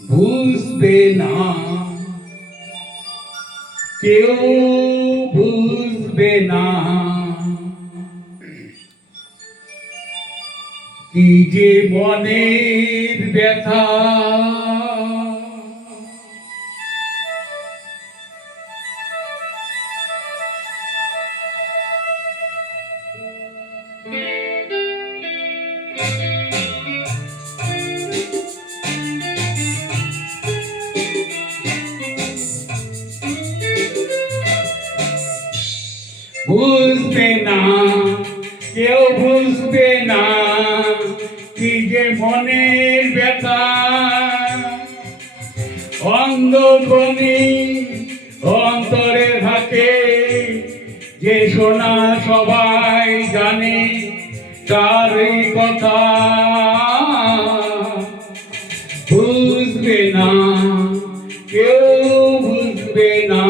বুঝবে না, কেউ বুঝবে না কি যে মনের ব্যথা। বুঝবে না, কেউ বুঝবে না কি যে মনের ব্যথা। অন্ধধ্বনি অন্তরে থাকে, যে শোনা সবাই জানে তার এই কথা। বুঝবে না, কেউ বুঝবে না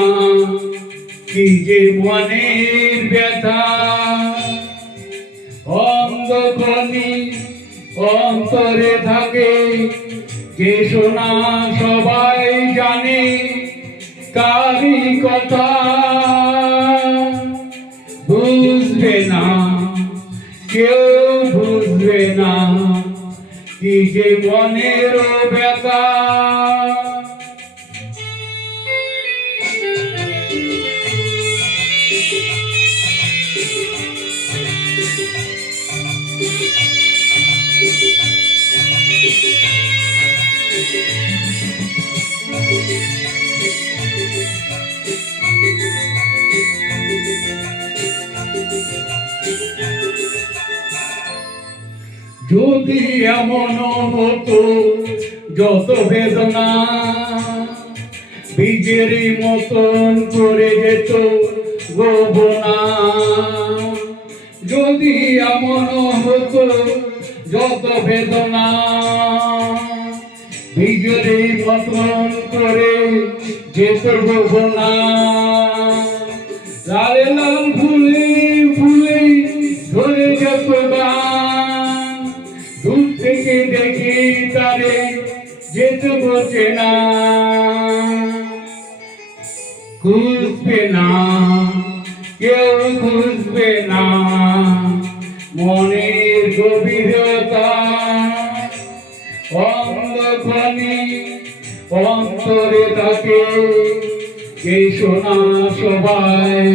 কি যে মনের ব্যথা। অন্ধধ্বনি অন্তরে থাকে, যে শোনা সবাই জানে কারি কথা। বুঝবে না, কেউ বুঝবে না কি যে মনের ব্যথা। যদি এমন হতো যত বেদনা বীজের মতন করে যেত গোবনা। যদি এমন হতো যত বেদনা বীজের মতন করে যেত গোবনা। লাল লাল ফুলে ফুলে ধরে যেত গান, দূর থেকে দেখি তারে যেত বোঝে না। খুঁজবে না, কেউ খুঁজবে না মনের গভীরতা। অন্ধধ্বনি অন্তরে থাকে, যে শোনা সবাই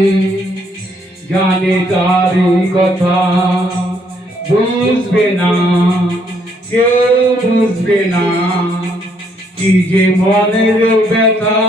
জানে তার কথা। বুঝবে না, কেউ বুঝবে না কি যে মনের ব্যথা।